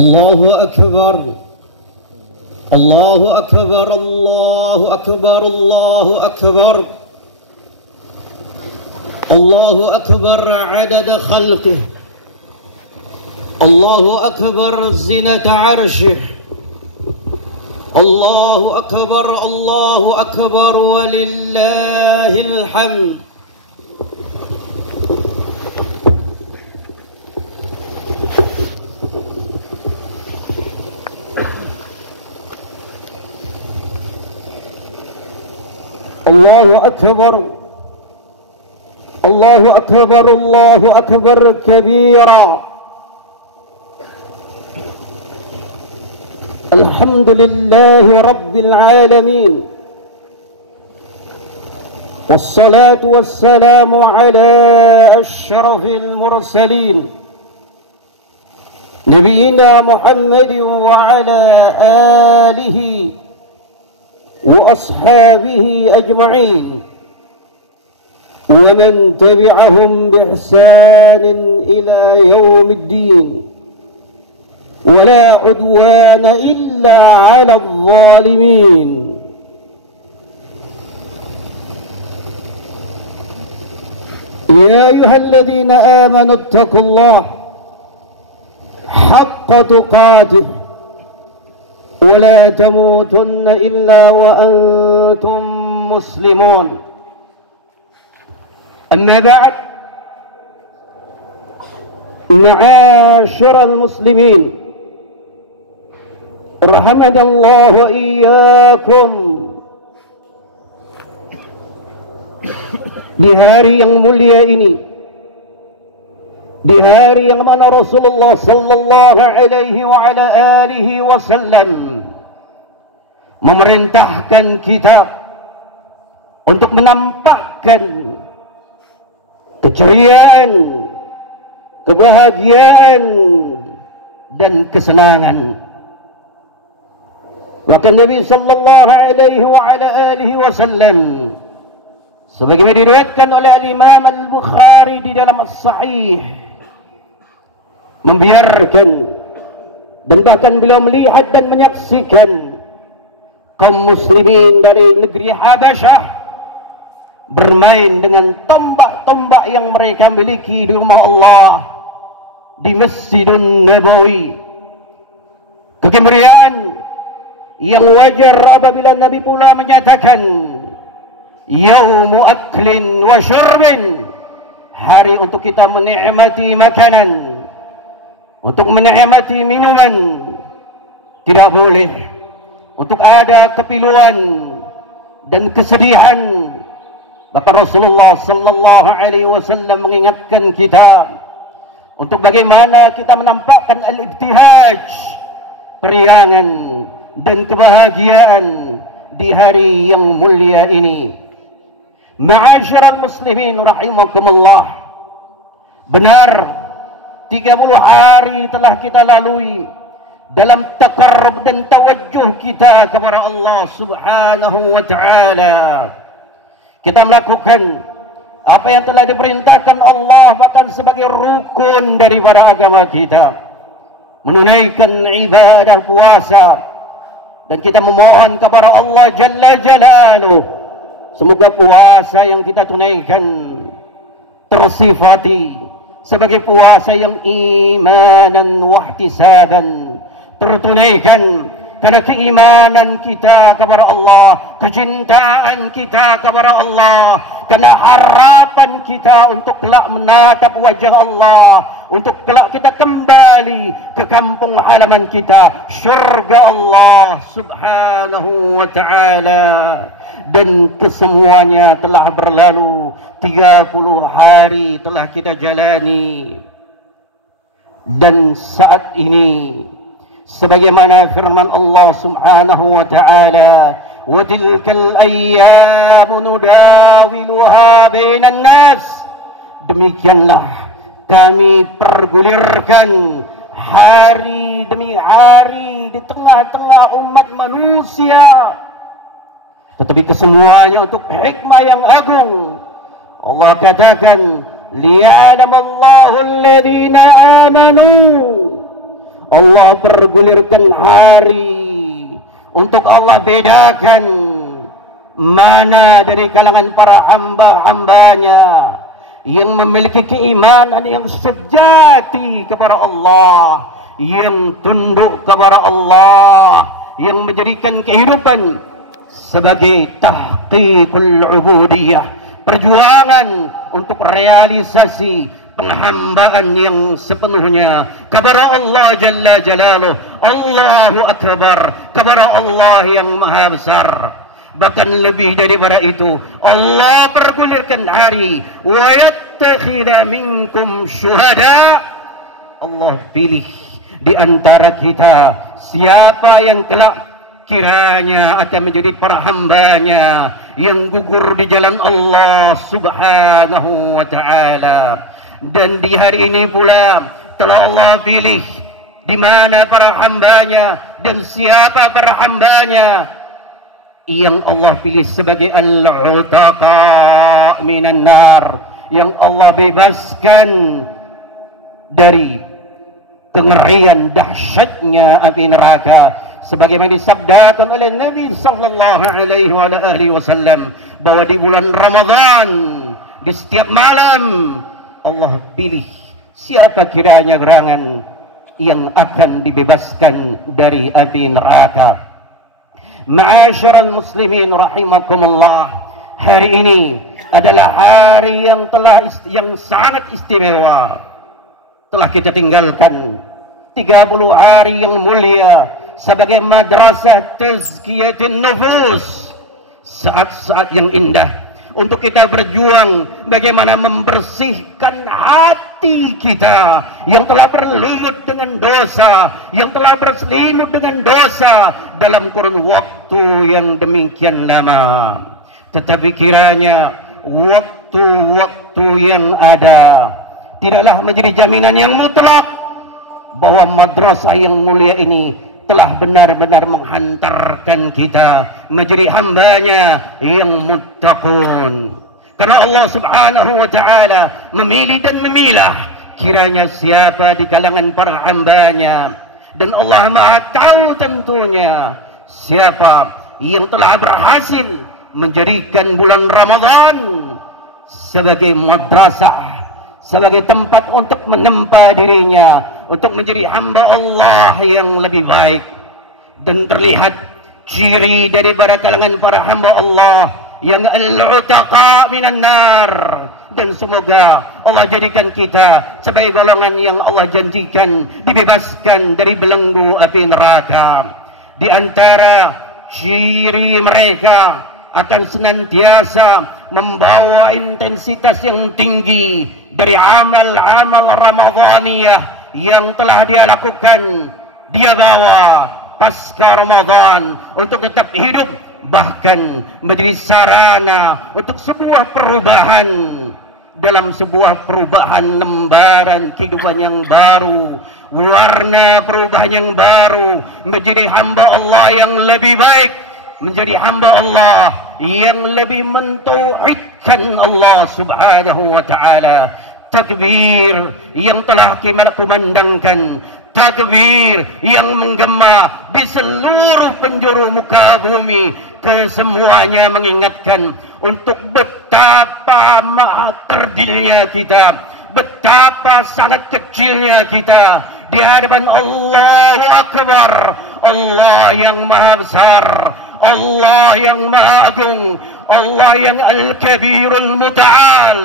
الله أكبر الله أكبر الله أكبر الله أكبر الله أكبر عدد خلقه الله أكبر زنة عرشه الله أكبر الله أكبر ولله الحمد. الله أكبر الله أكبر الله أكبر كبيرا. الحمد لله رب العالمين والصلاة والسلام على أشرف المرسلين نبينا محمد وعلى آله وأصحابه أجمعين ومن تبعهم بإحسان إلى يوم الدين ولا عدوان إلا على الظالمين. يا أيها الذين آمنوا اتقوا الله حق تقاته ولا تموتن إلا وأنتم مسلمون. أما بعد، معاشر المسلمين رحمنا الله وإياkum, di hari yang mulia ini, di hari yang mana Rasulullah sallallahu alaihi wa ala alihi wasallam memerintahkan kita untuk menampakkan keceriaan, kebahagiaan dan kesenangan. Bahkan Nabi sallallahu alaihi wa ala alihi wasallam sebagaimana diriwayatkan oleh Imam Al-Bukhari di dalam As-Sahih, membiarkan dan bahkan beliau melihat dan menyaksikan kaum muslimin dari negeri Habasyah bermain dengan tombak-tombak yang mereka miliki di rumah Allah, di Masjidun Nabawi. Kegembiraan yang wajar apabila Nabi pula menyatakan yaumu aklin wa syurbin, hari untuk kita menikmati makanan, untuk menikmati minuman. Tidak boleh untuk ada kepiluan dan kesedihan. Bahkan Rasulullah sallallahu alaihi wasallam mengingatkan kita untuk bagaimana kita menampakkan al-ibtihaj, periangan dan kebahagiaan di hari yang mulia ini. Ma'asyiral muslimin rahimakumullah, benar 30 hari telah kita lalui dalam taqarrub dan tawajjuh kita kepada Allah subhanahu wa ta'ala. Kita melakukan apa yang telah diperintahkan Allah bahkan sebagai rukun daripada agama kita, menunaikan ibadah puasa. Dan kita memohon kepada Allah Jalla Jalaluh, semoga puasa yang kita tunaikan tersifati sebagai puasa yang imanan wahtisaban, tertunaikan karena keimanan kita kepada Allah, kecintaan kita kepada Allah, karena harapan kita untuk kelak menatap wajah Allah, untuk kelak kita kembali ke kampung halaman kita, syurga Allah subhanahu wa ta'ala. Dan kesemuanya telah berlalu, 30 hari telah kita jalani. Dan saat ini, sebagaimana firman Allah subhanahu wa ta'ala, wa tilkal ayyamu nudawiluha bainan nas, demikianlah kami pergulirkan hari demi hari di tengah-tengah umat manusia. Tetapi kesemuanya untuk hikmah yang agung. Allah katakan, liya'lamallahu alladhina amanu Allah pergulirkan hari untuk Allah bedakan mana dari kalangan para hamba-hambanya yang memiliki keimanan yang sejati kepada Allah, yang tunduk kepada Allah, yang menjadikan kehidupan sebagai tahqiqul ubudiyah, perjuangan untuk realisasi penghambaan yang sepenuhnya kepada Allah Jalla Jalaluh. Allahu Akbar, kepada Allah yang Maha Besar. Bahkan lebih daripada itu, Allah pergulirkan hari wa yattakhidha minkum syuhada. Allah pilih di antara kita siapa yang kelak kiranya akan menjadi para hambanya yang gugur di jalan Allah Subhanahu wa ta'ala. Dan di hari ini pula telah Allah pilih di mana para hambanya dan siapa para hambanya yang Allah pilih sebagai al-utaqa minan nar, yang Allah bebaskan dari kengerian dahsyatnya api neraka, sebagaimana disabdakan oleh Nabi sallallahu alaihi wasallam bahwa di bulan Ramadan di setiap malam Allah pilih siapa kiranya gerangan yang akan dibebaskan dari api neraka. Ma'asyiral muslimin rahimakumullah, hari ini adalah hari yang sangat istimewa. Telah kita tinggalkan 30 hari yang mulia sebagai madrasah tazkiyatun nufus, saat-saat yang indah untuk kita berjuang bagaimana membersihkan hati kita yang telah berlumut dengan dosa, yang telah berselimut dengan dosa dalam kurun waktu yang demikian lama. Tetapi kiranya waktu-waktu yang ada tidaklah menjadi jaminan yang mutlak bahwa madrasah yang mulia ini telah benar-benar menghantarkan kita menjadi hambanya yang muttaqun. Karena Allah Subhanahu wa ta'ala memilih dan memilah kiranya siapa di kalangan para hambanya, dan Allah Maha tahu tentunya siapa yang telah berhasil menjadikan bulan Ramadan sebagai madrasah, sebagai tempat untuk menempa dirinya untuk menjadi hamba Allah yang lebih baik. Dan terlihat ciri daripada kalangan para hamba Allah yang al-utaqa minan nar. Dan semoga Allah jadikan kita sebagai golongan yang Allah janjikan dibebaskan dari belenggu api neraka. Di antara ciri mereka akan senantiasa membawa intensitas yang tinggi dari amal-amal Ramadaniyah yang telah dia lakukan, dia bawa pasca Ramadan untuk tetap hidup, bahkan menjadi sarana untuk sebuah perubahan, dalam sebuah perubahan lembaran kehidupan yang baru, warna perubahan yang baru, menjadi hamba Allah yang lebih baik, menjadi hamba Allah yang lebih mentauhidkan Allah Subhanahu wa ta'ala. Takbir yang telah kita kumandangkan, takbir yang menggema di seluruh penjuru muka bumi, kesemuanya mengingatkan untuk betapa maha kerdilnya kita, betapa sangat kecilnya kita di hadapan Allahu Akbar, Allah yang maha besar, Allah yang maha agung, Allah yang al-kabirul muta'al,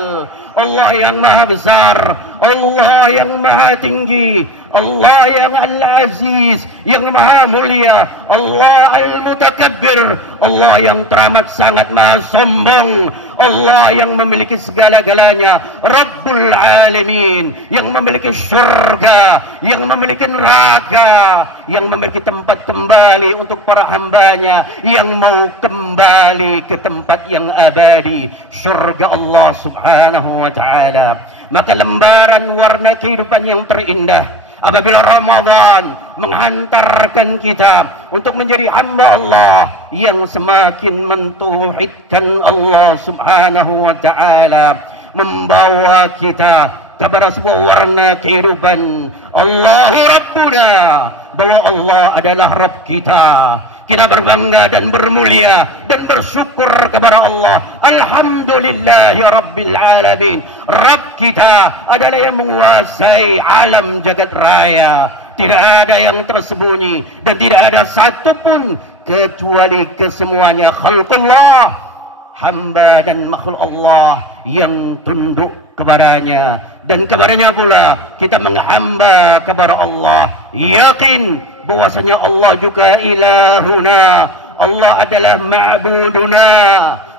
Allah yang maha besar, Allah yang maha tinggi, Allah yang al-aziz, yang maha mulia, Allah al-mutakabbir, Allah yang teramat sangat maha sombong, Allah yang memiliki segala-galanya, Rabbul Alamin, yang memiliki surga, yang memiliki neraka, yang memiliki tempat kembali untuk para hambanya yang mau kembali ke tempat yang abadi, surga Allah Subhanahu wa ta'ala. Maka lembaran warna kehidupan yang terindah apabila Ramadan menghantarkan kita untuk menjadi hamba Allah yang semakin mentauhidkan Allah Subhanahu wa ta'ala, membawa kita kepada sebuah warna kehidupan Allahu Rabbuna, bahwa Allah adalah Rabb kita. Kita berbangga dan bermulia dan bersyukur kepada Allah. Alhamdulillahi Rabbil Alamin. Rabb kita adalah yang menguasai alam jagat raya. Tidak ada yang tersembunyi dan tidak ada satupun kecuali kesemuanya khalqullah, hamba dan makhluk Allah yang tunduk kepadanya, dan kepadanya pula kita menghamba kepada Allah. Yakin bahwasanya Allah juga ilahuna, Allah adalah ma'buduna.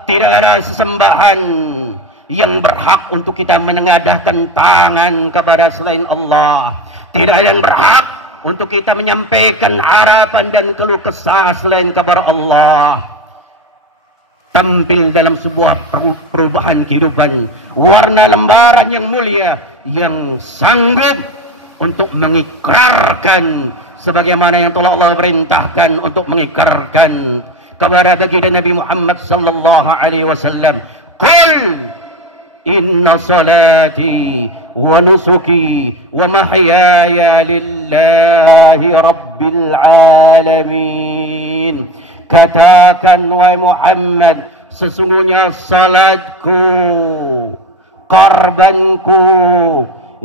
Tidak ada sesembahan yang berhak untuk kita menengadahkan tangan kepada selain Allah. Tidak ada yang berhak untuk kita menyampaikan harapan dan keluh kesah selain kepada Allah. Tampil dalam sebuah perubahan kehidupan, warna lembaran yang mulia yang sanggup untuk mengikrarkan sebagaimana yang telah Allah perintahkan untuk mengikrarkan kepada baginda Nabi Muhammad sallallahu alaihi wasallam. Qul inna salati wa nusuki wa mahyaya lillahi rabbil alamin. Katakan wahai Muhammad, sesungguhnya salatku, korbanku,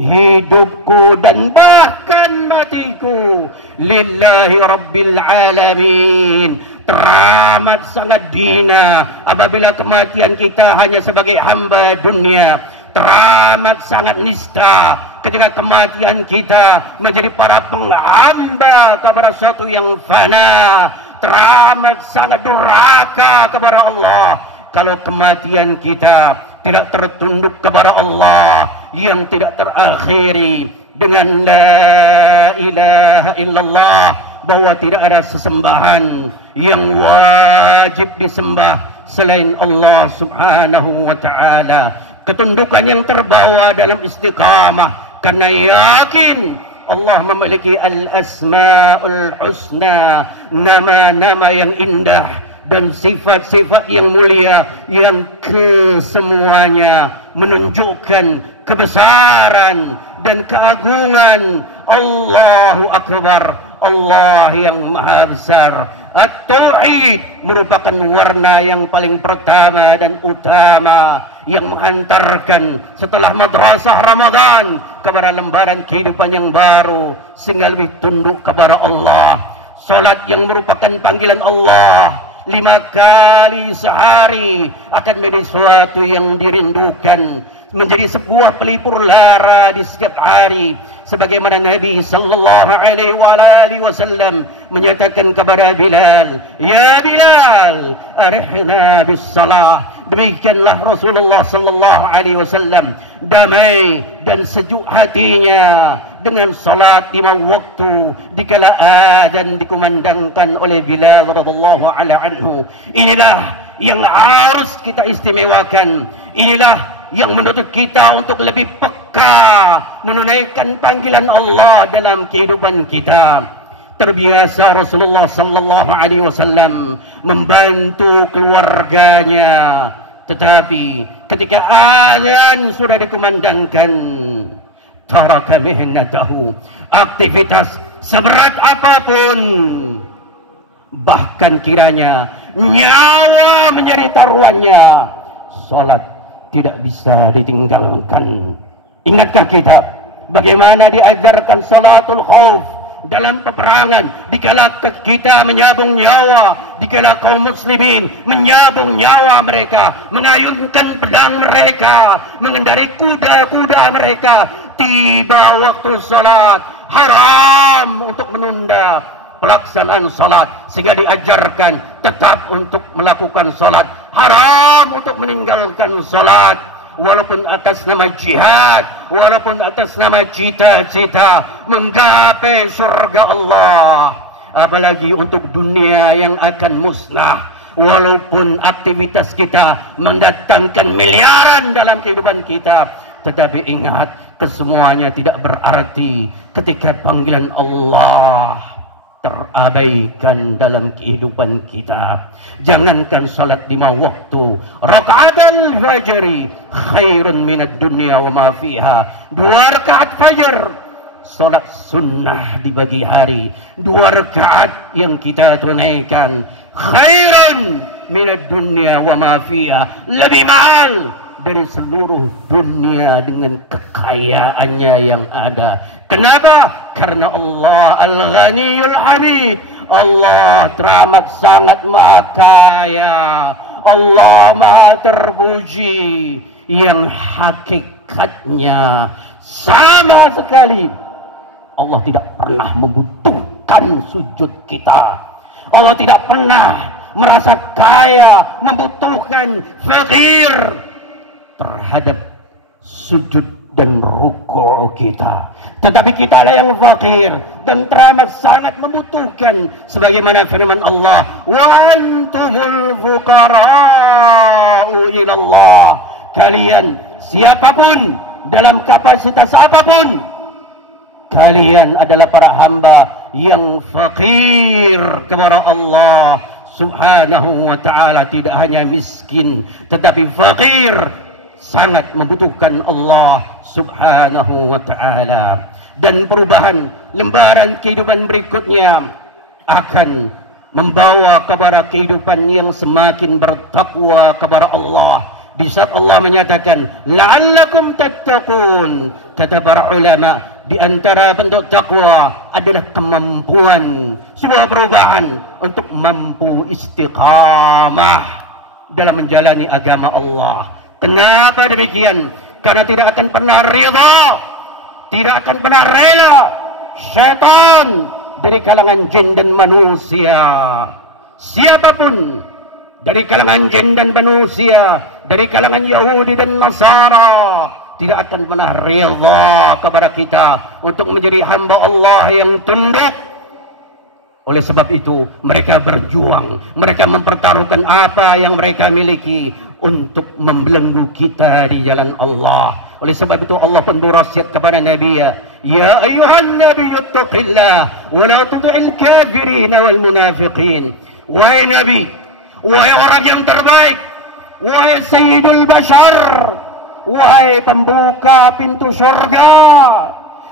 hidupku dan bahkan matiku lillahi rabbil alamin. Teramat sangat dina apabila kematian kita hanya sebagai hamba dunia. Teramat sangat nista ketika kematian kita menjadi para penghamba kepada sesuatu yang fana. Teramat sangat durhaka kepada Allah kalau kematian kita tidak tertunduk kepada Allah yang tidak terakhiri dengan la ilaha illallah, bahwa tidak ada sesembahan yang wajib disembah selain Allah subhanahu wa ta'ala. Ketundukan yang terbawa dalam istiqamah karena yakin Allah memiliki al-asma'ul husna, nama-nama yang indah dan sifat-sifat yang mulia yang kesemuanya menunjukkan kebesaran dan keagungan Allahu Akbar, Allah yang maha besar. At-Tauhid merupakan warna yang paling pertama dan utama yang menghantarkan setelah madrasah Ramadan kepada lembaran kehidupan yang baru sehingga lebih tunduk kepada Allah. Salat yang merupakan panggilan Allah 5 kali sehari akan menjadi sesuatu yang dirindukan, menjadi sebuah pelipur lara di setiap hari, sebagaimana Nabi sallallahu alaihi wasallam menyatakan kepada Bilal, "Ya Bilal, arihna bis salah." Demikianlah Rasulullah sallallahu alaihi wasallam damai dan sejuk hatinya dengan salat 5 waktu dikala adzan dikumandangkan oleh Bilal radhiyallahu anhu. Inilah yang harus kita istimewakan. Inilah yang menuntut kita untuk lebih peka menunaikan panggilan Allah dalam kehidupan kita. Terbiasa Rasulullah sallallahu alaihi wasallam membantu keluarganya, tetapi ketika azan sudah dikumandangkan, taraka mihnatahu, aktivitas seberat apapun, bahkan kiranya nyawa menjadi taruhannya, salat tidak bisa ditinggalkan. Ingatkah kita bagaimana diajarkan salatul khauf dalam peperangan, dikala kita menyabung nyawa, dikala kaum muslimin menyabung nyawa mereka, mengayunkan pedang mereka, mengendari kuda-kuda mereka, tiba waktu salat haram untuk menunda pelaksanaan salat, sehingga diajarkan tetap untuk melakukan salat, haram untuk meninggalkan salat, walaupun atas nama jihad, walaupun atas nama cita-cita menggapai surga Allah. Apalagi untuk dunia yang akan musnah, walaupun aktivitas kita mendatangkan miliaran dalam kehidupan kita, tetapi ingat, kesemuanya tidak berarti ketika panggilan Allah terabaikan dalam kehidupan kita. Jangankan salat 5 waktu, rakaatul fajri khairun minad dunya wa ma fiha. 2 rakaat fajar, salat sunnah di pagi hari, 2 rakaat yang kita tunaikan, khairun minad dunya wa ma fiha, lebih mahal dari seluruh dunia dengan kekayaannya yang ada. Kenapa? Karena Allah Al-Ghaniyul Hamid. Allah teramat sangat maha kaya. Allah maha terpuji, yang hakikatnya sama sekali Allah tidak pernah membutuhkan sujud kita. Allah tidak pernah merasa kaya, membutuhkan, fakir terhadap sujud dan ruku' kita. Tetapi kita lah yang fakir dan teramat sangat membutuhkan, sebagaimana firman Allah, wa antumul fuqara'u ilallah. Kalian siapapun, dalam kapasitas apapun, kalian adalah para hamba yang fakir kepada Allah Subhanahu wa ta'ala. Tidak hanya miskin, tetapi fakir, sangat membutuhkan Allah Subhanahu wa ta'ala. Dan perubahan lembaran kehidupan berikutnya akan membawa kepada kehidupan yang semakin bertakwa kepada Allah. Di saat Allah menyatakan la'allakum tattaqun, kata para ulama, di antara bentuk takwa adalah kemampuan, sebuah perubahan untuk mampu istiqamah dalam menjalani agama Allah. Kenapa demikian? Karena tidak akan pernah ridha, tidak akan pernah rela syaitan dari kalangan jin dan manusia. Siapapun dari kalangan jin dan manusia, dari kalangan Yahudi dan Nasara, tidak akan pernah ridha kepada kita untuk menjadi hamba Allah yang tunduk. Oleh sebab itu mereka berjuang, mereka mempertaruhkan apa yang mereka miliki untuk membelenggu kita di jalan Allah. Oleh sebab itu Allah pun berwasiat kepada Nabi, ya ayyuhan nabiyyu taqillah wa la tuti'il kafirin wal munafiqin. Wahai Nabi, wahai orang yang terbaik, wahai sayyidul bashar, wahai pembuka pintu surga,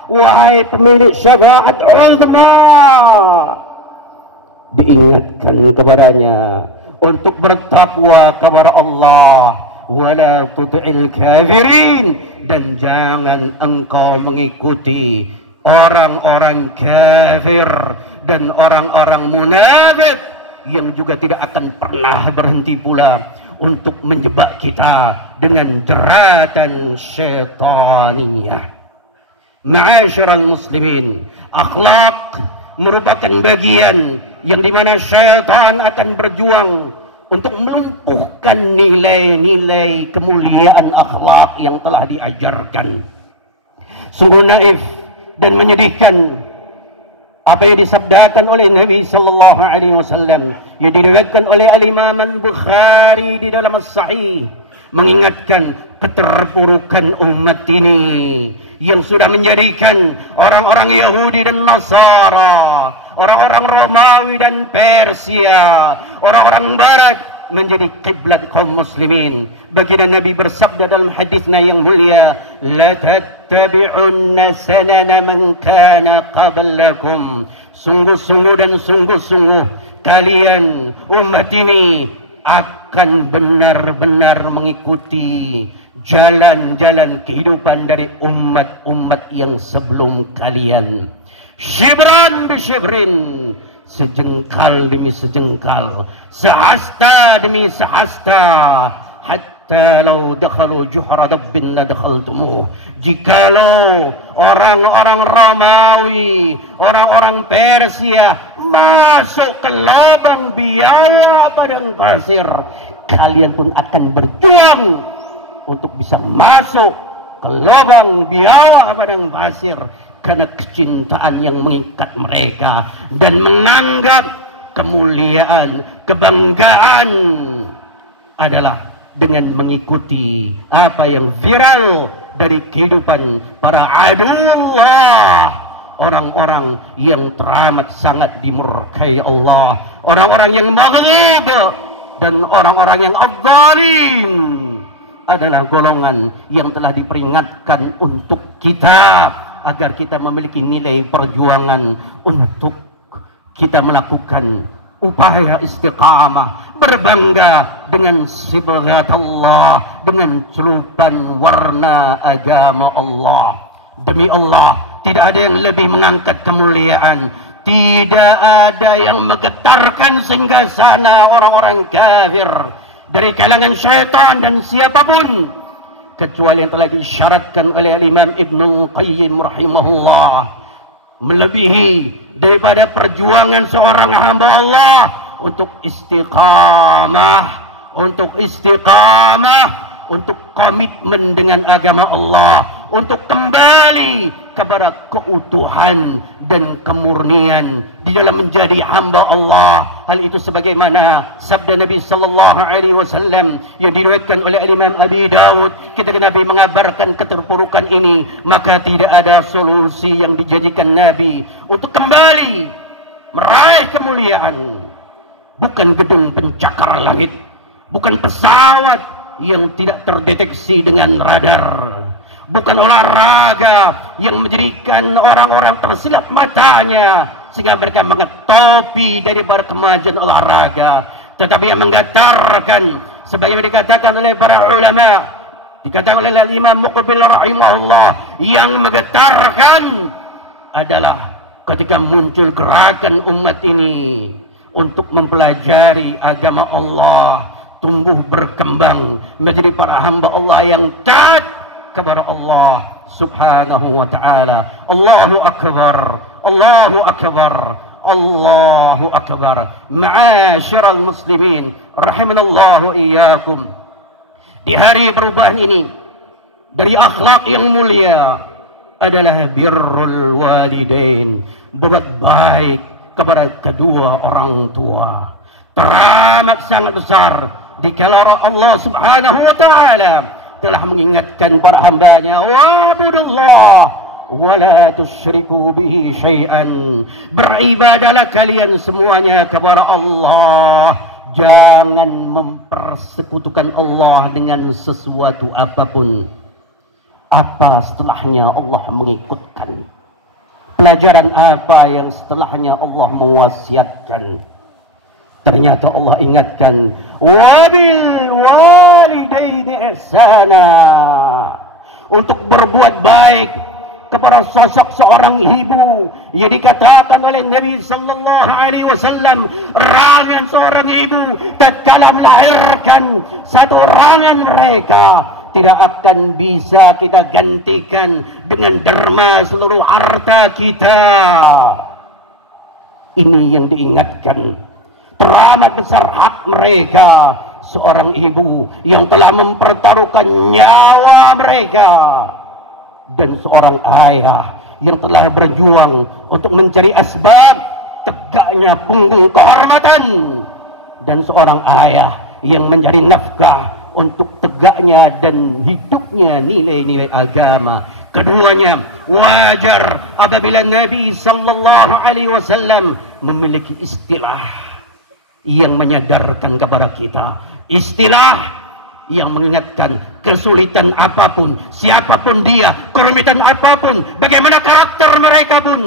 wahai pemilik syafaat uzma, diingatkan kepadanya untuk bertakwa kepada Allah. Wala tuti'il kafirin, dan jangan engkau mengikuti orang-orang kafir dan orang-orang munafik yang juga tidak akan pernah berhenti pula untuk menjebak kita dengan jeratan syaitaniyah. Ma'asyiral muslimin, akhlak merupakan bagian yang dimana syaitan akan berjuang untuk melumpuhkan nilai-nilai kemuliaan akhlak yang telah diajarkan. Sungguh naif dan menyedihkan apa yang disabdakan oleh Nabi sallallahu alaihi wasallam, yang diriwayatkan oleh Al-Imam Al-Bukhari di dalam As-Sahih, mengingatkan keterpurukan umat ini yang sudah menjadikan orang-orang Yahudi dan Nasara, orang-orang Romawi dan Persia, orang-orang Barat menjadi kiblat kaum muslimin. Baginda Nabi bersabda dalam hadisnya yang mulia, la tattabi'unna sanana man kana qablakum. Sungguh-sungguh dan sungguh-sungguh kalian umat ini akan benar-benar mengikuti jalan-jalan kehidupan dari umat-umat yang sebelum kalian. Shibran bi shibrin, sejengkal demi sejengkal, sehasta demi sehasta, hatta law dakhalu juhra dabbin la dakhaltumuh. Jikalau orang-orang Romawi, orang-orang Persia masuk ke lubang biawak padang pasir, kalian pun akan berjuang untuk bisa masuk ke lubang biawak padang pasir, karena kecintaan yang mengikat mereka dan menganggap kemuliaan, kebanggaan adalah dengan mengikuti apa yang viral dari kehidupan para adullah, orang-orang yang teramat sangat dimurkai Allah, orang-orang yang maghlub dan orang-orang yang adzalim adalah golongan yang telah diperingatkan untuk kita agar kita memiliki nilai perjuangan untuk kita melakukan upaya istiqamah, berbangga dengan sibghat Allah, dengan celupan warna agama Allah. Demi Allah, tidak ada yang lebih mengangkat kemuliaan, tidak ada yang menggetarkan singgasana orang-orang kafir dari kalangan syaitan dan siapapun, kecuali yang telah disyaratkan oleh Imam Ibnu Qayyim rahimahullah, melebihi daripada perjuangan seorang hamba Allah untuk istiqamah, untuk komitmen dengan agama Allah, untuk kembali kepada keutuhan dan kemurnian di dalam menjadi hamba Allah. Hal itu sebagaimana sabda Nabi sallallahu alaihi wasallam yang diriwayatkan oleh Imam Abi Dawud, ketika Nabi mengabarkan keterpurukan ini, maka tidak ada solusi yang dijanjikan Nabi untuk kembali meraih kemuliaan. Bukan gedung pencakar langit, bukan pesawat yang tidak terdeteksi dengan radar, bukan olahraga yang menjadikan orang-orang tersilap matanya sehingga mereka mengetopi daripada kemajuan olahraga, tetapi yang menggetarkan, sebagaimana dikatakan oleh para ulama, dikatakan oleh Imam Muqbil rahimahullah, yang menggetarkan adalah ketika muncul gerakan umat ini untuk mempelajari agama Allah, tumbuh berkembang menjadi para hamba Allah yang taat kepada Allah subhanahu wa ta'ala. Allahu akbar, Allahu akbar, Allahu akbar. Ma'asyiral muslimin rahimanallahu iyyakum. Di hari perubahan ini, dari akhlak yang mulia adalah birrul walidain, berbuat baik kepada kedua orang tua. Teramat sangat besar dikala Allah subhanahu wa ta'ala telah mengingatkan para hambanya, wa'budullah wa la tusyriku bihi syai'an, beribadalah kalian semuanya kepada Allah, jangan mempersekutukan Allah dengan sesuatu apapun. Apa setelahnya Allah mengikutkan? Pelajaran apa yang setelahnya Allah mewasiatkan? Ternyata Allah ingatkan, wabil walidaini ihsana, untuk berbuat baik kepada sosok seorang ibu yang dikatakan oleh Nabi sallallahu alaihi wasallam, rangan seorang ibu tatkala melahirkan satu rangan mereka tidak akan bisa kita gantikan dengan derma seluruh harta kita. Ini yang diingatkan. Teramat besar hak mereka, seorang ibu yang telah mempertaruhkan nyawa mereka, dan seorang ayah yang telah berjuang untuk mencari asbab tegaknya punggung kehormatan, dan seorang ayah yang mencari nafkah untuk tegaknya dan hidupnya nilai-nilai agama. Keduanya wajar apabila Nabi sallallahu alaihi wasallam memiliki istilah yang menyadarkan kepada kita, istilah yang mengingatkan kesulitan apapun, siapapun dia, kerumitan apapun, bagaimana karakter mereka pun,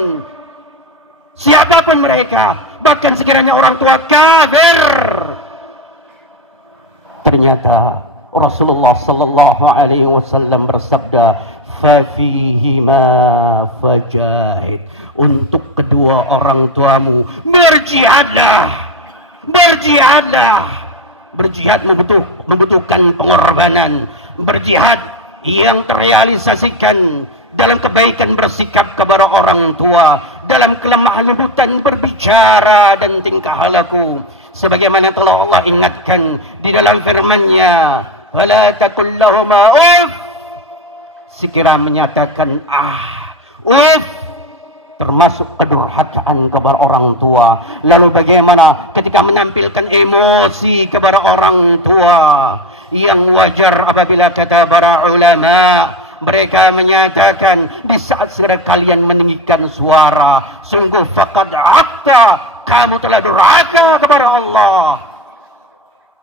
siapapun mereka, bahkan sekiranya orang tua kafir, ternyata Rasulullah sallallahu alaihi wasallam bersabda, fafihima fajahid, untuk kedua orang tuamu berjihadlah. Berjihadlah. Berjihad membutuhkan pengorbanan. Berjihad yang terrealisasikan dalam kebaikan bersikap kepada orang tua, dalam kelemah lembutan berbicara dan tingkah laku, sebagaimana telah Allah ingatkan di dalam firman-Nya, wala taqul lahuma uff, sekira menyatakan uff, termasuk kedurhakaan kepada orang tua. Lalu bagaimana ketika menampilkan emosi kepada orang tua? Yang wajar apabila kata para ulama, mereka menyatakan di saat segera kalian meninggikan suara, sungguh faqad akta, kamu telah durhaka kepada Allah.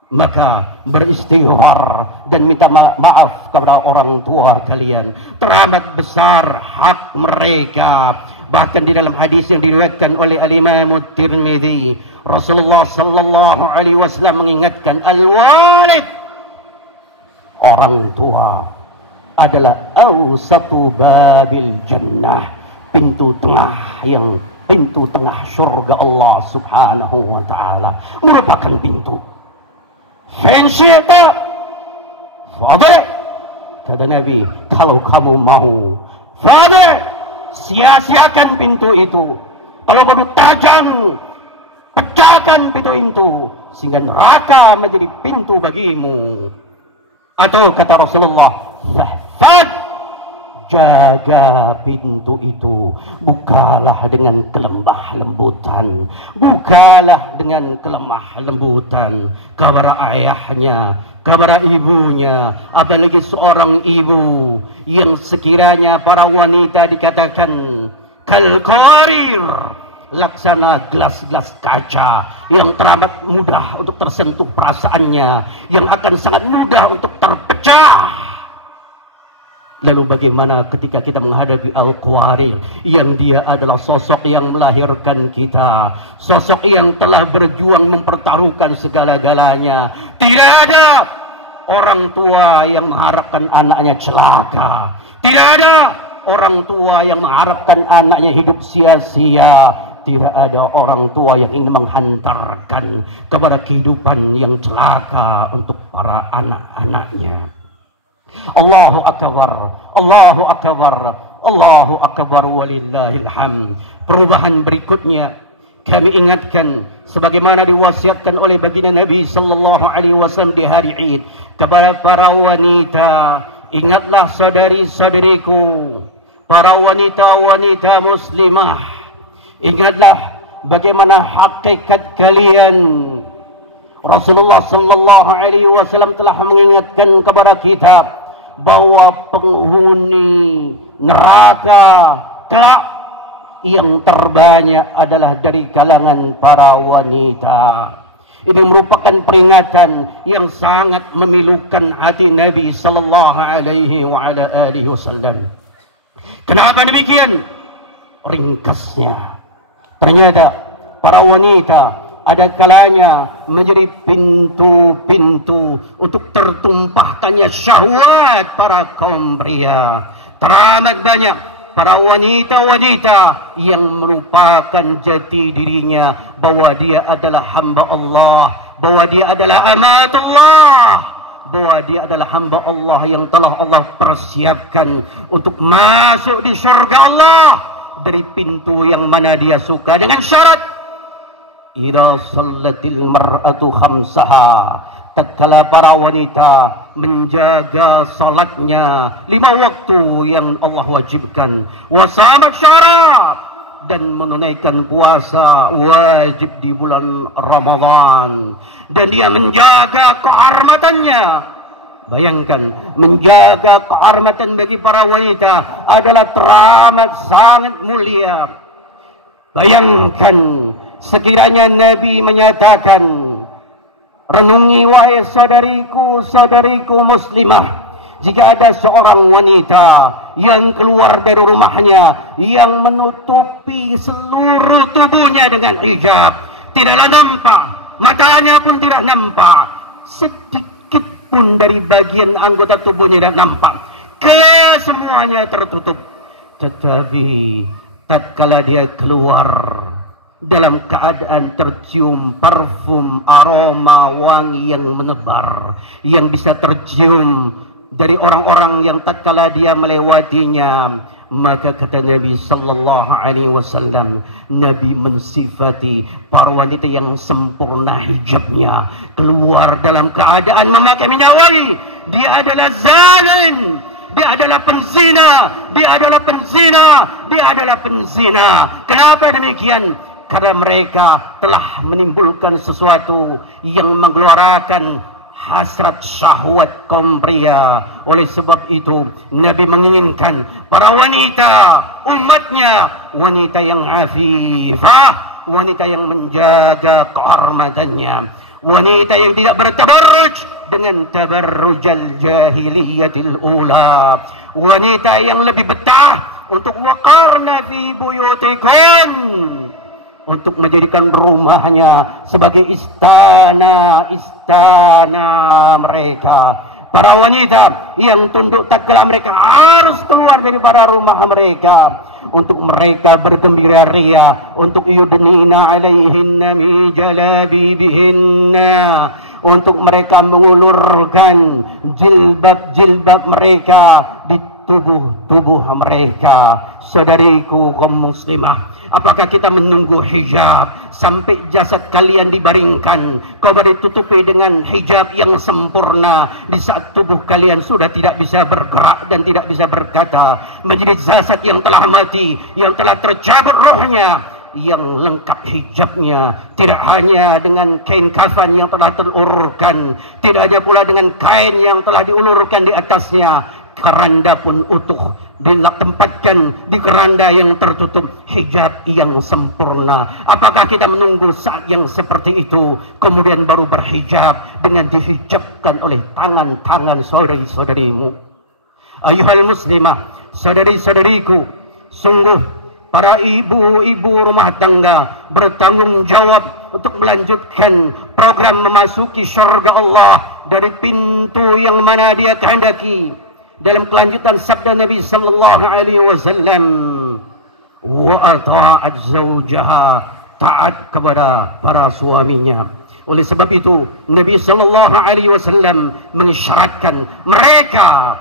Maka beristighfar dan minta maaf kepada orang tua kalian. Teramat besar hak mereka. Bahkan di dalam hadis yang diriwayatkan oleh Al-Imam Tirmidzi, Rasulullah sallallahu alaihi wasallam mengingatkan, al-walid, orang tua adalah awsatu babil jannah, pintu tengah surga Allah Subhanahu wa taala, merupakan pintu. Fensyita fadih, kata Nabi, kalau kamu mau fadih, sia-siakan pintu itu. Kalau kamu tajam, pecahkan pintu itu sehingga neraka menjadi pintu bagimu. Atau kata Rasulullah, fahfad, jaga pintu itu, bukalah dengan kelemah lembutan, bukalah dengan kelemah lembutan kepada ayahnya, kepada ibunya. Apalagi seorang ibu yang sekiranya para wanita dikatakan kal-qarir, laksana gelas-gelas kaca yang teramat mudah untuk tersentuh perasaannya, yang akan sangat mudah untuk terpecah. Lalu bagaimana ketika kita menghadapi Al-Qarir, yang dia adalah sosok yang melahirkan kita, sosok yang telah berjuang mempertaruhkan segala-galanya. Tidak ada orang tua yang mengharapkan anaknya celaka, tidak ada orang tua yang mengharapkan anaknya hidup sia-sia, tidak ada orang tua yang ingin menghantarkan kepada kehidupan yang celaka untuk para anak-anaknya. Allahu akbar, Allahu akbar, Allahu akbar, walillahil hamd. Perubahan berikutnya kami ingatkan sebagaimana diwasiatkan oleh baginda Nabi sallallahu alaihi wasallam di hari Id kepada para wanita, ingatlah saudari-saudariku, para wanita-wanita muslimah, ingatlah bagaimana hakikat kalian. Rasulullah sallallahu alaihi wasallam telah mengingatkan kepada kita bahwa penghuni neraka kelak yang terbanyak adalah dari kalangan para wanita. Ini merupakan peringatan yang sangat memilukan hati Nabi sallallahu alaihi wasallam. Kenapa demikian? Ringkasnya, ternyata para wanita ada kalanya menjadi pintu-pintu untuk tertumpahkannya syahwat para kaum pria. Teramat banyak para wanita-wanita yang merupakan jati dirinya bahwa dia adalah hamba Allah, bahwa dia adalah amatullah, bahwa dia adalah hamba Allah yang telah Allah persiapkan untuk masuk di surga Allah dari pintu yang mana dia suka, dengan syarat idza sallatil mar'atu khamsaha, tatkala para wanita menjaga salatnya 5 waktu yang Allah wajibkan, wa shamat syarab, dan menunaikan puasa wajib di bulan Ramadan, dan dia menjaga kehormatannya. Bayangkan, menjaga kehormatan bagi para wanita adalah teramat sangat mulia. Bayangkan sekiranya Nabi menyatakan, renungi wahai saudariku muslimah, jika ada seorang wanita yang keluar dari rumahnya yang menutupi seluruh tubuhnya dengan hijab, tidaklah nampak, matanya pun tidak nampak, sedikit pun dari bagian anggota tubuhnya tidak nampak, kesemuanya tertutup. Tetapi tatkala dia keluar dalam keadaan tercium parfum aroma wangi yang menebar, yang bisa tercium dari orang-orang yang tatkala dia melewatinya, maka kata Nabi sallallahu alaihi wasallam, Nabi mensifati para wanita yang sempurna hijabnya, keluar dalam keadaan memakai minyak wangi, dia adalah zalim, dia adalah penzina, dia adalah penzina, dia adalah penzina. Kenapa demikian? Karena mereka telah menimbulkan sesuatu yang mengeluarkan hasrat syahwat kaum pria. Oleh sebab itu Nabi menginginkan para wanita umatnya, wanita yang afifah, wanita yang menjaga kehormatannya, wanita yang tidak bertabarruj dengan tabarrujal jahiliyatil ula, wanita yang lebih betah untuk waqarna fi buyutikum, untuk menjadikan rumahnya sebagai istana-istana mereka. Para wanita yang tunduk tatkala mereka harus keluar daripada rumah mereka, untuk mereka bergembira ria, untuk yudnina alaihinna min jalabibihinna, untuk mereka mengulurkan jilbab-jilbab mereka di tubuh-tubuh mereka. Saudariku kaum muslimah, apakah kita menunggu hijab sampai jasad kalian dibaringkan, kemudian ditutupi dengan hijab yang sempurna, di saat tubuh kalian sudah tidak bisa bergerak dan tidak bisa berkata, menjadi jasad yang telah mati, yang telah tercabut rohnya, yang lengkap hijabnya tidak hanya dengan kain kafan yang telah terulurkan, tidak hanya pula dengan kain yang telah diulurkan di atasnya, keranda pun utuh ditempatkan di keranda yang tertutup, hijab yang sempurna. Apakah kita menunggu saat yang seperti itu kemudian baru berhijab dengan dihijabkan oleh tangan-tangan saudari-saudarimu? Ayuhal muslimah, saudari-saudariku, sungguh para ibu-ibu rumah tangga bertanggung jawab untuk melanjutkan program memasuki syurga Allah dari pintu yang mana dia kehendaki. Dalam kelanjutan sabda Nabi sallallahu alaihi wasallam, wa ata'at zawjaha, taat kepada para suaminya. Oleh sebab itu Nabi sallallahu alaihi wasallam mengisyaratkan mereka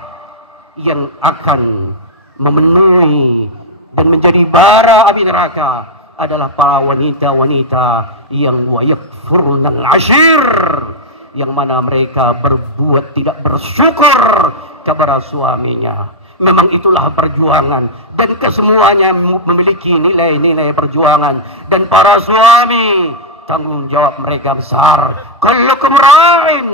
yang akan memenuhi dan menjadi bara api neraka adalah para wanita-wanita yang wa yakfurnal ashir, yang mana mereka berbuat tidak bersyukur kepada suaminya. Memang itulah perjuangan, dan kesemuanya memiliki nilai-nilai perjuangan. Dan para suami, tanggung jawab mereka besar. Kullukum ra'in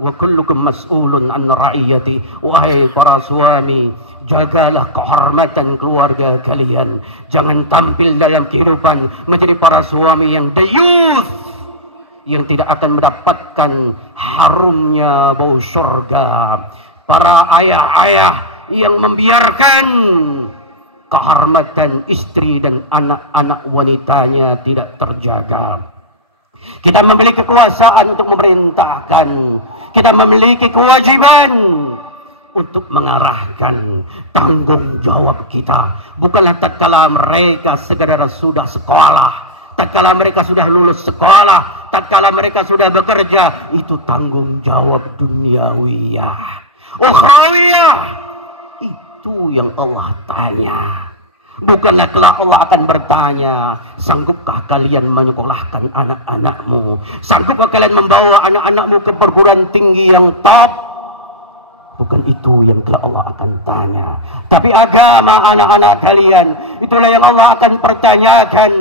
wa kullukum mas'ulun an ra'iyati. Wahai para suami, jagalah kehormatan keluarga kalian. Jangan tampil dalam kehidupan menjadi para suami yang dayuth, yang tidak akan mendapatkan harumnya bau surga. Para ayah-ayah yang membiarkan kehormatan istri dan anak-anak wanitanya tidak terjaga. Kita memiliki kekuasaan untuk memerintahkan, kita memiliki kewajiban untuk mengarahkan. Tanggung jawab kita bukanlah tatkala mereka sekadar sudah sekolah, tatkala mereka sudah lulus sekolah, tatkala mereka sudah bekerja. Itu tanggung jawab duniawiyah. Ukhrawiyah, itu yang Allah tanya. Bukanlah kelak Allah akan bertanya, sanggupkah kalian menyekolahkan anak-anakmu? Sanggupkah kalian membawa anak-anakmu ke perguruan tinggi yang top? Bukan itu yang kelak Allah akan tanya. Tapi agama anak-anak kalian, itulah yang Allah akan pertanyakan,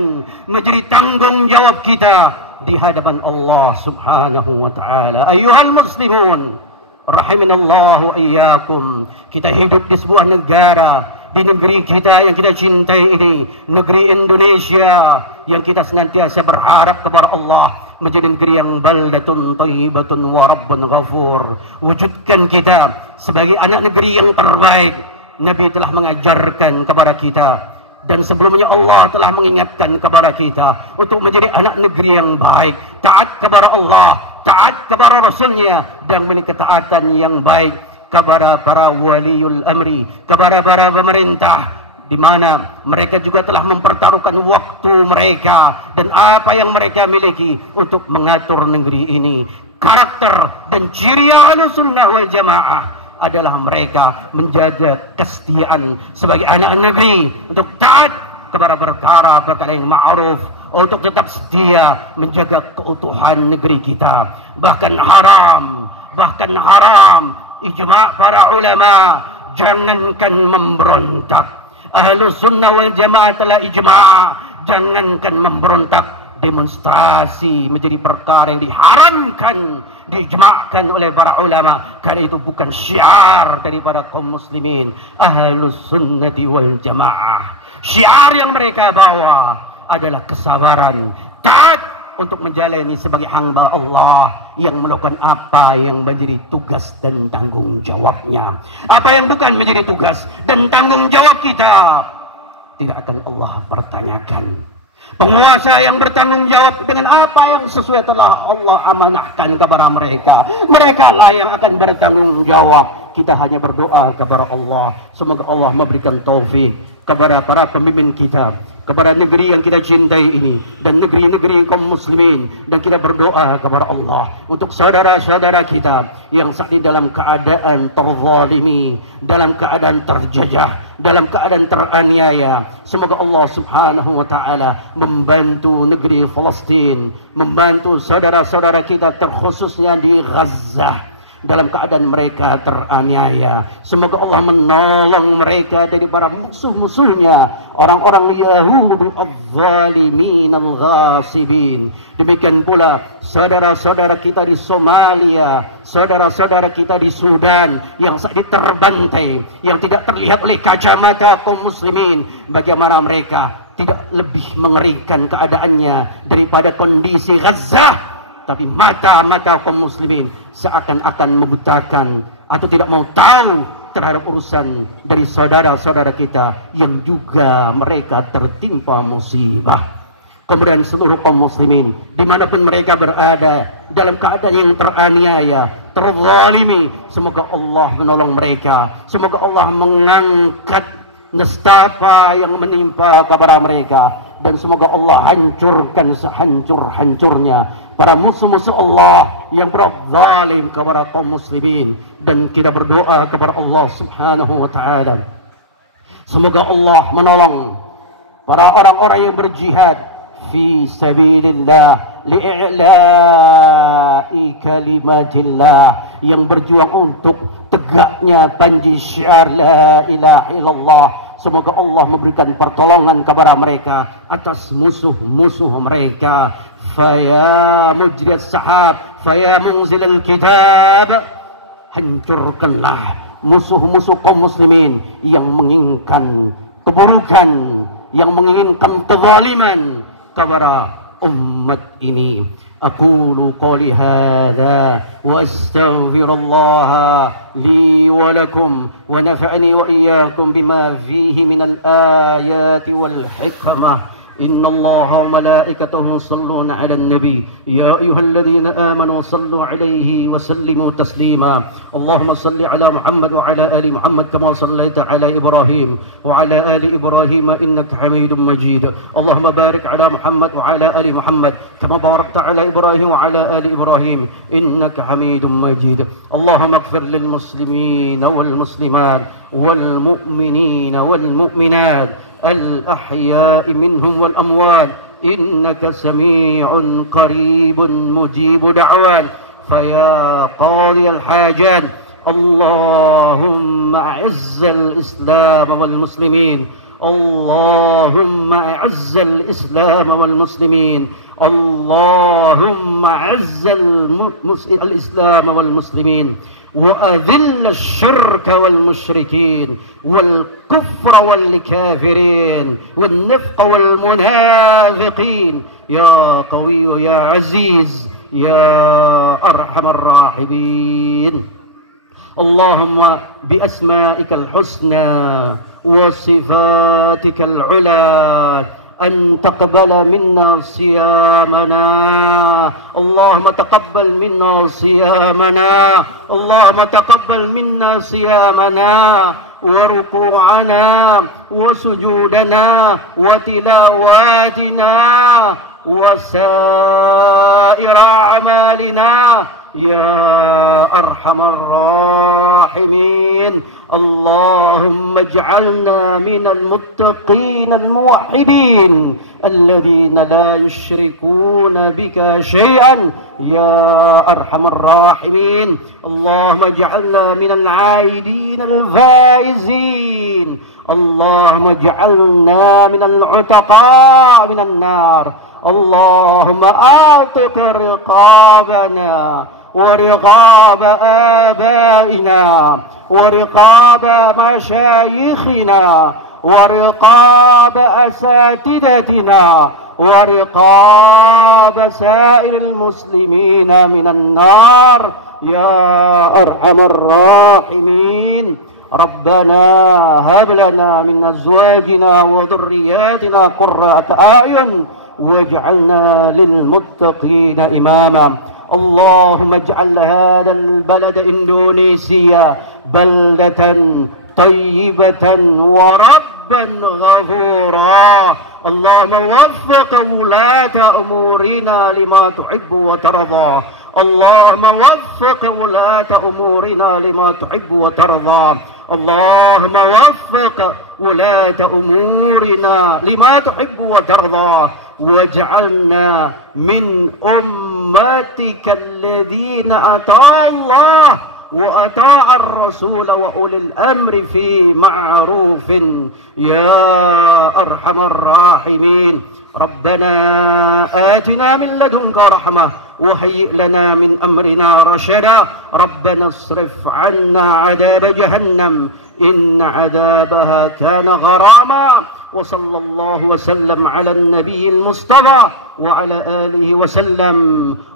menjadi tanggung jawab kita di hadapan Allah subhanahu wa ta'ala. Ayuhal muslimun, rahimanallahu iyyakum. Kita hidup di sebuah negara, di negeri kita yang kita cintai ini, negeri Indonesia, yang kita senantiasa berharap kepada Allah menjadi negeri yang baldatun thayyibatun wa rabbun ghafur. Wujudkan kita sebagai anak negeri yang terbaik. Nabi telah mengajarkan kepada kita, dan sebelumnya Allah telah mengingatkan kepada kita untuk menjadi anak negeri yang baik, taat kepada Allah, taat kepada Rasulnya, dan memiliki ketaatan yang baik kepada para waliul amri, kepada para pemerintah, di mana mereka juga telah mempertaruhkan waktu mereka dan apa yang mereka miliki untuk mengatur negeri ini. Karakter dan ciri Ahlussunnah wal Jamaah adalah mereka menjaga kesetiaan sebagai anak negeri, untuk taat kepada perkara-perkara yang ma'ruf, untuk tetap setia menjaga keutuhan negeri kita. Bahkan haram, ijma' para ulama, jangankan memberontak. Ahlussunnah wal Jamaah telah ijma', jangankan memberontak. Demonstrasi menjadi perkara yang diharamkan dijma'kan oleh para ulama, karena itu bukan syiar daripada kaum muslimin Ahlus Sunnati wal Jamaah. Syiar yang mereka bawa adalah kesabaran, taat untuk menjalani sebagai hamba Allah yang melakukan apa yang menjadi tugas dan tanggung jawabnya. Apa yang bukan menjadi tugas dan tanggung jawab kita, tidak akan Allah pertanyakan. Penguasa yang bertanggung jawab dengan apa yang sesuai telah Allah amanahkan kepada mereka, mereka lah yang akan bertanggung jawab. Kita hanya berdoa kepada Allah, semoga Allah memberikan taufik kepada para pemimpin kita, kepada negeri yang kita cintai ini dan negeri-negeri kaum muslimin, dan kita berdoa kepada Allah untuk saudara-saudara kita yang saat ini dalam keadaan terzalimi, dalam keadaan terjajah, dalam keadaan teraniaya. Semoga Allah Subhanahu wa taala membantu negeri Palestin, membantu saudara-saudara kita terkhususnya di Gaza dalam keadaan mereka teraniaya. Semoga Allah menolong mereka dari para musuh-musuhnya, orang-orang Yahudi al-zalimin al-ghasibin. Demikian pula saudara-saudara kita di Somalia, saudara-saudara kita di Sudan yang saat ini terbantai, yang tidak terlihat oleh kacamata kaum muslimin. Bagaimana mereka tidak lebih mengerikan keadaannya daripada kondisi Gaza, tapi mata-mata kaum muslimin seakan-akan membutakan atau tidak mau tahu terhadap urusan dari saudara-saudara kita yang juga mereka tertimpa musibah. Kemudian seluruh kaum muslimin dimanapun mereka berada dalam keadaan yang teraniaya, terzalimi, semoga Allah menolong mereka, semoga Allah mengangkat nestapa yang menimpa kepada mereka, dan semoga Allah hancurkan sehancur-hancurnya para musuh-musuh Allah yang berzalim kepada kaum muslimin. Dan kita berdoa kepada Allah Subhanahu wa taala, semoga Allah menolong para orang-orang yang berjihad fi sabilillah, li'i'la'i kalimatillah, yang berjuang untuk tegaknya panji syiar la ilaha illallah. Semoga Allah memberikan pertolongan kepada mereka atas musuh-musuh mereka. Faya mujriyas sahab, faya munzilal kitab, hancurkanlah musuh-musuh kaum muslimin yang menginginkan keburukan, yang menginginkan kezaliman kepada umat ini. أقول قولي هذا وأستغفر الله لي ولكم ونفعني وإياكم بما فيه من الآيات والحكمة. إن الله وملائكته يصلون على النبي يا أيها الذين آمنوا صلوا عليه وسلموا تسليما. اللهم صل على محمد وعلى آل محمد كما صليت على إبراهيم وعلى آل إبراهيم إنك حميد مجيد. اللهم بارك على محمد وعلى آل محمد كما باركت على إبراهيم وعلى آل إبراهيم إنك حميد مجيد. اللهم اغفر للمسلمين والمسلمات والمؤمنين والمؤمنات الأحياء منهم والأموات إنك سميع قريب مجيب دعوات. فيا قاضي الحاجات اللهم أعز الإسلام والمسلمين، اللهم أعز الإسلام والمسلمين، اللهم أعز الإسلام والمسلمين، وأذل الشرك والمشركين والكفر والكافرين والنفق والمنافقين يا قوي يا عزيز يا أرحم الراحمين. اللهم بأسمائك الحسنى وصفاتك العلى أن تقبل منا صيامنا، اللهم تقبل منا صيامنا، اللهم تقبل منا صيامنا وركوعنا وسجودنا وتلاواتنا وسائر أعمالنا يا أرحم الراحمين. اللهم اجعلنا من المتقين الموحدين الذين لا يشركون بك شيئا يا أرحم الراحمين. اللهم اجعلنا من العائدين الفائزين. اللهم اجعلنا من العتقاء من النار. اللهم اعتق رقابنا ورقاب آبائنا ورقاب مشايخنا ورقاب أساتذتنا ورقاب سائر المسلمين من النار يا أرحم الراحمين. ربنا هب لنا من أزواجنا وذرياتنا قرة أعين واجعلنا للمتقين إماما. اللهم اجعل هذا البلد إندونيسيا بلدة طيبة وربا غفورا. اللهم وفق ولاة أمورنا لما تحب وترضى. اللهم وفق ولاة أمورنا لما تحب وترضى. اللهم وفق ولاة أمورنا لما تحب وترضى واجعلنا من أمتك الذين أطاعوا الله وأطاع الرسول وأولي الأمر في معروف يا أرحم الراحمين. ربنا آتنا من لدنك رحمة وهيئ لنا من أمرنا رشدا. ربنا اصرف عنا عذاب جهنم إن عذابها كان غراما. وصلى الله وسلم على النبي المصطفى وعلى آله وسلم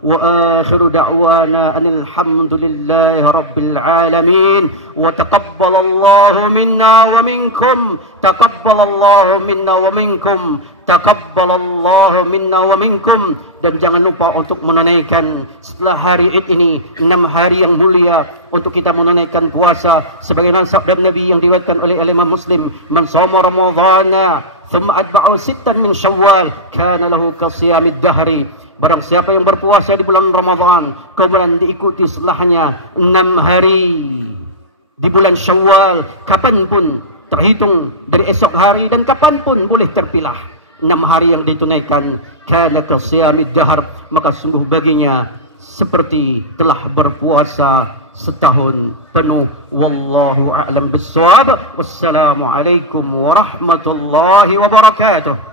وآخر دعوانا أن الحمد لله رب العالمين. وتقبل الله منا ومنكم تقبل الله منا ومنكم taqabbal Allah minna wa minkum. Dan jangan lupa untuk menunaikan setelah hari Id ini 6 hari yang mulia untuk kita menunaikan puasa sebagaimana sabda Nabi yang diriwayatkan oleh Imam Muslim, man shoma ramadhana thumma atba'ahu sittan min syawal kana lahu kasiyamid dahri. Barang siapa yang berpuasa di bulan Ramadan kemudian diikuti setelahnya 6 hari di bulan Syawal, kapanpun terhitung dari esok hari dan kapanpun boleh terpilah 6 hari yang ditunaikan, kana kasiyamid dahr, maka sungguh baginya seperti telah berpuasa setahun penuh. Wallahu a'lam bissawab. Wassalamualaikum warahmatullahi wabarakatuh.